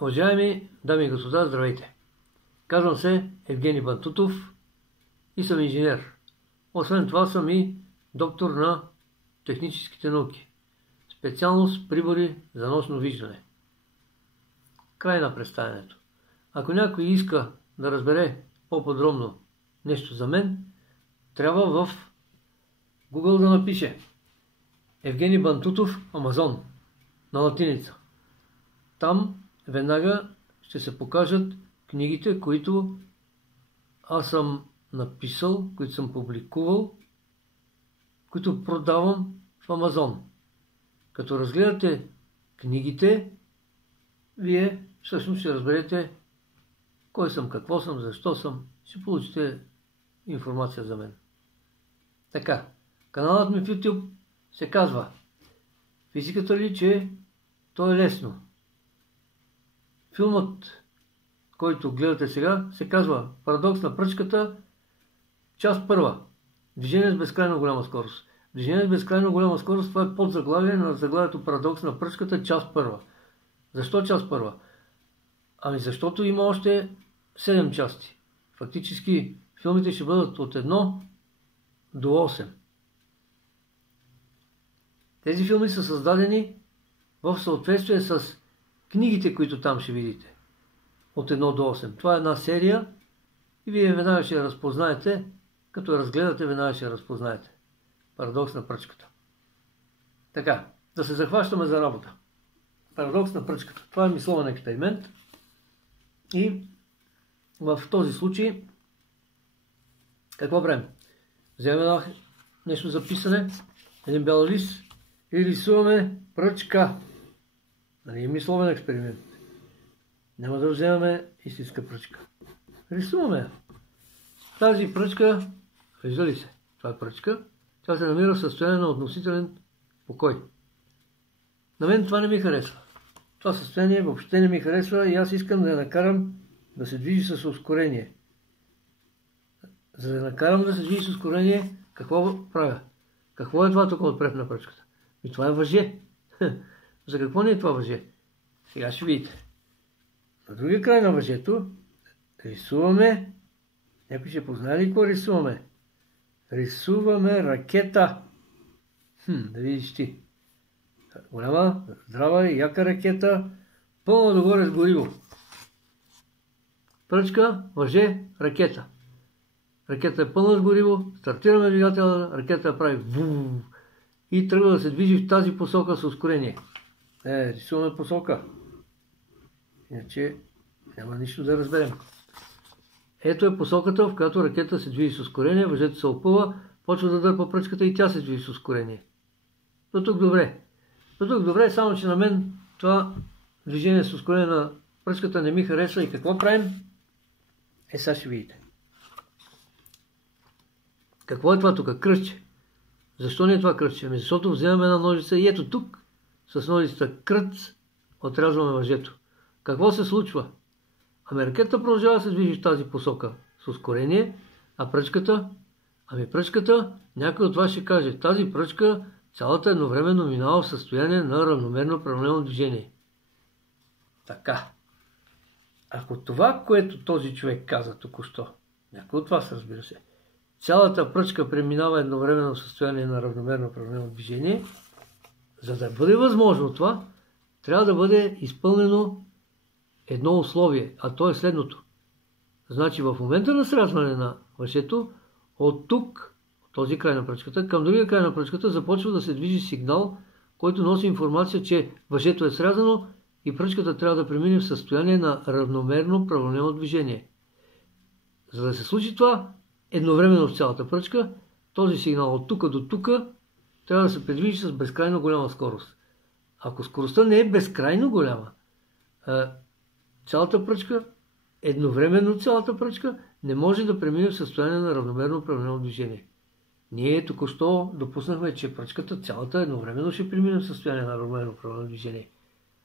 Уважаеми дами и господа, здравейте! Казвам се Евгений Бантутов и съм инженер. Освен това съм и доктор на техническите науки. Специалност прибори за нощно виждане. Край на представянето. Ако някой иска да разбере по-подробно нещо за мен, трябва в Google да напише Евгений Бантутов Амазон на латиница. Там веднага ще се покажат книгите, които аз съм написал, които съм публикувал, които продавам в Амазон. Като разгледате книгите, вие всъщност ще разберете кой съм, какво съм, защо съм. Ще получите информация за мен. Така, каналът ми в YouTube се казва Физиката ли, че то е лесно. Филмът, който гледате сега, се казва Парадокс на пръчката, част първа. Движение с безкрайно голяма скорост. Движение с безкрайно голяма скорост, това е подзаглавие на заглавието Парадокс на пръчката, част първа. Защо част първа? Ами защото има още 7 части. Фактически филмите ще бъдат от 1 до 8. Тези филми са създадени в съответствие с книгите, които там ще видите. От 1 до 8. Това е една серия и вие веднага ще я разпознаете. Като я разгледате, веднага ще я разпознаете. Парадокс на пръчката. Така, да се захващаме за работа. Парадокс на пръчката. Това е мисловен експеримент. И в този случай какво правим? Вземем нещо за писане, един бял лист и рисуваме пръчка. Нали е мисловен експеримент. Няма да вземаме истинска пръчка. Рисуваме я. Тази пръчка, вижда ли се? Това е пръчка. Тя се намира в състояние на относителен покой. На мен това не ми харесва. Това състояние въобще не ми харесва и аз искам да я накарам да се движи с ускорение. За да я накарам да се движи с ускорение, какво правя? Какво е това тук отпред на пръчката? И това е въже. За какво не е това въже? Сега ще видите. На другия край на въжето рисуваме. Някой ще познае ли какво рисуваме? Рисуваме ракета. Да видиш ти. Голяма, здрава и яка ракета, пълна догоре с гориво. Пръчка, въже, ракета. Ракета е пълна с гориво, стартираме двигателя, ракета прави вуу и тръгва да се движи в тази посока с ускорение. Рисуваме посока. Иначе няма нищо да разберем. Ето е посоката, в която ракета се движи с ускорение, въжето се опъва, почва да дърпа пръчката и тя се движи с ускорение. До тук добре. До тук добре, само че на мен това движение с ускорение на пръчката не ми харесва и какво правим? Сега ще видите. Какво е това тук? Кръстче. Защо не е това кръстче? Защото вземаме една ножица и ето тук с ножицата кръц отрязваме въжето. Какво се случва? Ракетата продължава да се движи в тази посока с ускорение, а пръчката? Пръчката, някой от вас ще каже, тази пръчка цялата едновременно минава в състояние на равномерно паралелно движение. Така. Ако това, което този човек каза току-що, някой от вас разбира се, цялата пръчка преминава едновременно в състояние на равномерно паралелно движение, за да бъде възможно това, трябва да бъде изпълнено едно условие, а то е следното. Значи в момента на сразване на въжето, от тук, от този край на пръчката, към другия край на пръчката започва да се движи сигнал, който носи информация, че въжето е срязано и пръчката трябва да премине в състояние на равномерно паралелно движение. За да се случи това едновременно в цялата пръчка, този сигнал от тук до тук трябва да се придвижи с безкрайно голяма скорост. Ако скоростта не е безкрайно голяма, цялата пръчка, едновременно цялата пръчка, не може да премине в състояние на равномерно паралелно движение. Ние току-що допуснахме, че пръчката цялата едновременно ще премине в състояние на равномерно паралелно движение.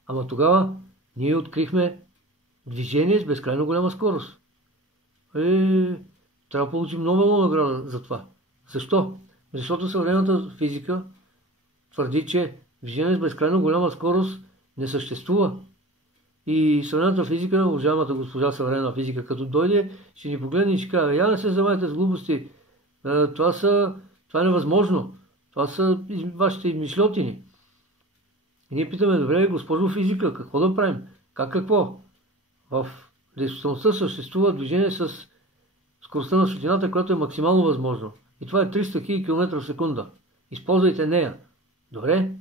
Ама тогава ние открихме движение с безкрайно голяма скорост. Трябва да получим нова награда за това. Защо? Защото съвременната физика твърди, че движение с безкрайно голяма скорост не съществува. И съвременната физика, уважаемата госпожа съвременна физика, като дойде, ще ни погледне и ще каже: я не се занимавайте с глупости, това е невъзможно, това са вашите измишльотини. И ние питаме: добре, госпожо физика, какво да правим? Какво? В действителността съществува движение с скоростта на светлината, която е максимално възможно. И това е 300 000 км в секунда. Използвайте нея. Добре?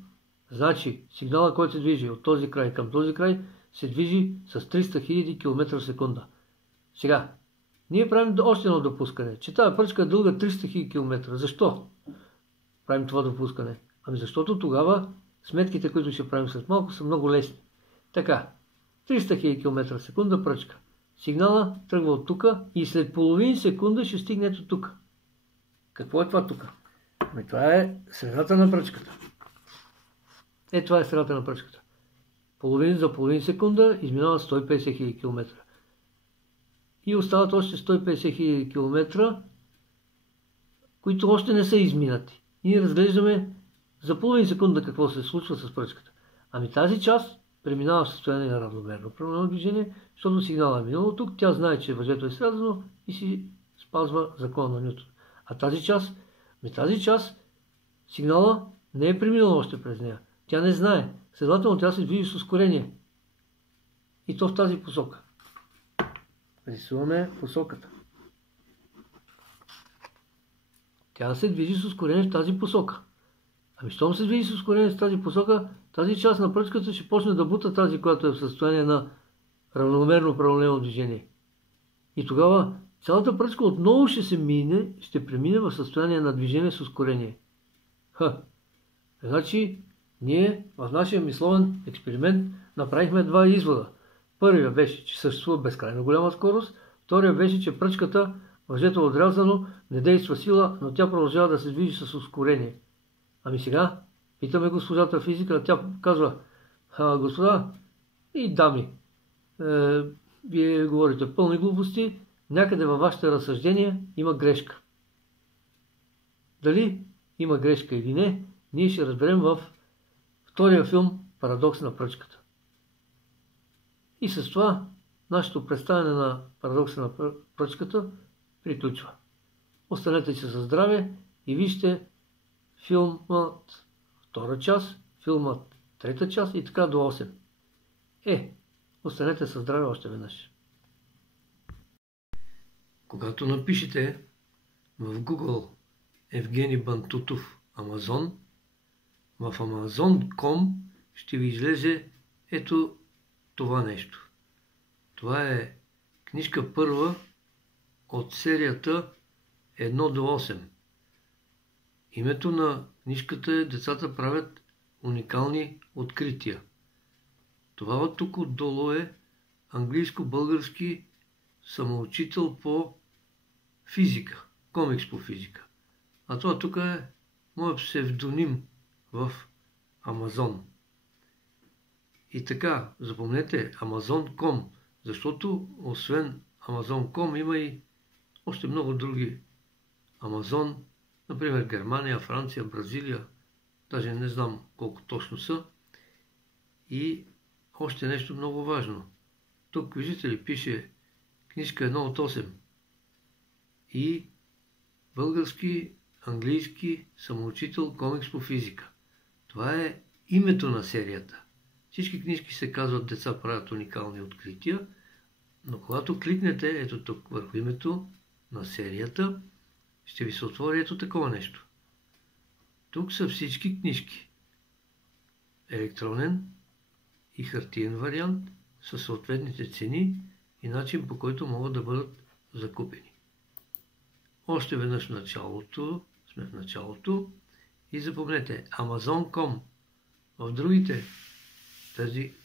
Значи, сигнала, който се движи от този край към този край, се движи с 300 000 км в секунда. Сега, ние правим още едно допускане, че тази пръчка е дълга 300 000 км. Защо правим това допускане? Ами защото тогава сметките, които ще правим след малко, са много лесни. Така, 300 000 км в секунда пръчка. Сигнала тръгва от тук и след половин секунда ще стигне ето тук. Какво е това тук? Ами това е средата на пръчката. Това е средата на пръчката. За половин секунда изминава 150 000 км. И остават още 150 000 км, които още не са изминати. И ние разглеждаме за половин секунда какво се случва с пръчката. Ами тази част преминава в състояние на равномерно правилно движение, защото сигнала е минало тук, тя знае, че въжето е срязано и си спазва закона на Нютон. А тази част сигнала не е преминала още през нея. Тя не знае. Следователно тя се движи с ускорение. И то в тази посока. Рисуваме посоката. Тя се движи с ускорение в тази посока. Ами щом се движи с ускорение в тази посока, тази част на пръчката ще почне да бута тази, която е в състояние на равномерно паралелно движение. И тогава цялата пръчка отново ще премине в състояние на движение с ускорение. Значи, ние в нашия мисловен експеримент направихме два извода. Първия беше, че съществува безкрайно голяма скорост. Втория беше, че пръчката, въжето е отрязано, не действа сила, но тя продължава да се движи с ускорение. Ами сега питаме госпожата физика, тя казва: господа и дами, вие говорите пълни глупости, някъде във вашите разсъждения има грешка. Дали има грешка или не, ние ще разберем в втория филм "Парадокс на пръчката". И с това нашето представяне на парадокса на пръчката приключва. Останете се със здраве и вижте филмът втора част, филмът трета част и така до 8. Останете със здраве още веднъж. Когато напишете в Google Евгений Бантутов Амазон, в Amazon.com ще ви излезе ето това нещо. Това е книжка първа от серията 1 до 8. Името на книжката е "Децата правят уникални открития". Това тук отдолу е английско-български самоучител по физика, комикс по физика. А това тук е моят псевдоним в Амазон. И така, запомнете Amazon.com, защото освен Amazon.com има и още много други Амазон, например Германия, Франция, Бразилия, даже не знам колко точно са. И още нещо много важно. Тук, виждате ли, пише книжка 1 от 8 и български, английски самоучител комикс по физика. Това е името на серията. Всички книжки се казват "Деца правят уникални открития", но когато кликнете ето тук върху името на серията, ще ви се отвори ето такова нещо. Тук са всички книжки. Електронен и хартиен вариант със съответните цени и начин, по който могат да бъдат закупени. Още веднъж сме в началото и запомнете Amazon.com. В другите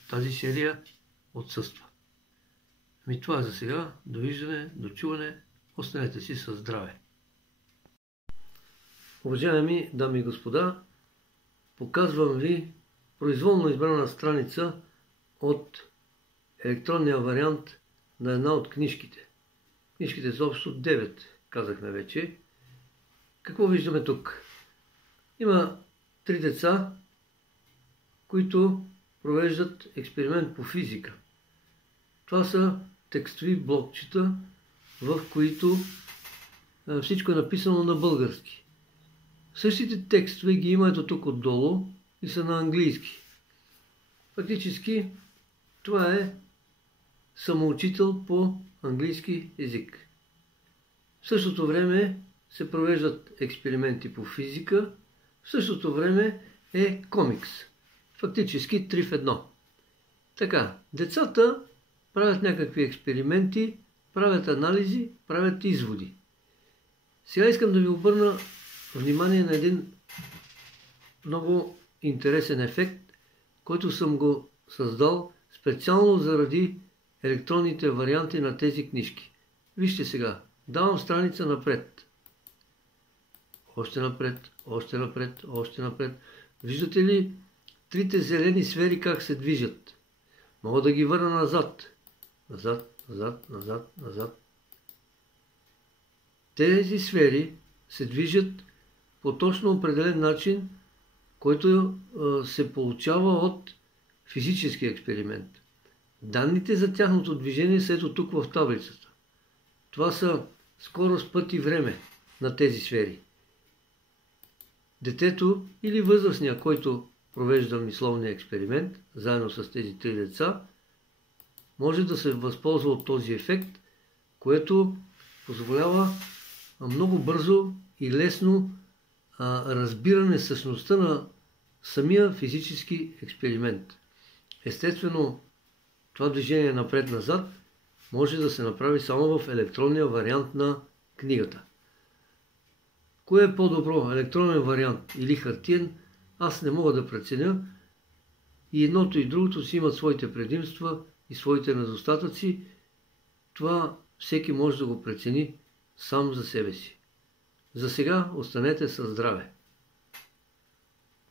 тази серия отсъства. Това е за сега. Довиждане, дочуване. Останете си със здраве. Уважаеми дами и господа, показвам ви произволно избрана страница от електронния вариант на една от книжките. Книжките са общо 9, казахме вече. Какво виждаме тук? Има 3 деца, които провеждат експеримент по физика. Това са текстови блокчета, в които всичко е написано на български. Същите текстове ги има ето тук отдолу и са на английски. Фактически това е самоучител по английски език. В същото време се провеждат експерименти по физика, в същото време е комикс. Фактически 3 в 1. Така, децата правят някакви експерименти, правят анализи, правят изводи. Сега искам да ви обърна внимание на един много интересен ефект, който съм го създал специално заради електронните варианти на тези книжки. Вижте сега, давам страница напред. Още напред, още напред, още напред. Виждате ли трите зелени сфери как се движат? Мога да ги върна назад. Назад, назад, назад, назад. Тези сфери се движат по точно определен начин, който се получава от физически експеримент. Данните за тяхното движение са ето тук в таблицата. Това са скорост пъти време на тези сфери. Детето или възрастния, който провежда мисловния експеримент, заедно с тези 3 деца, може да се възползва от този ефект, което позволява много бързо и лесно разбиране същността на самия физически експеримент. Естествено, това движение напред-назад може да се направи само в електронния вариант на книгата. Кое е по-добро, електронен вариант или хартиен, аз не мога да преценя. И едното и другото си имат своите предимства и своите недостатъци. Това всеки може да го прецени сам за себе си. За сега останете със здраве!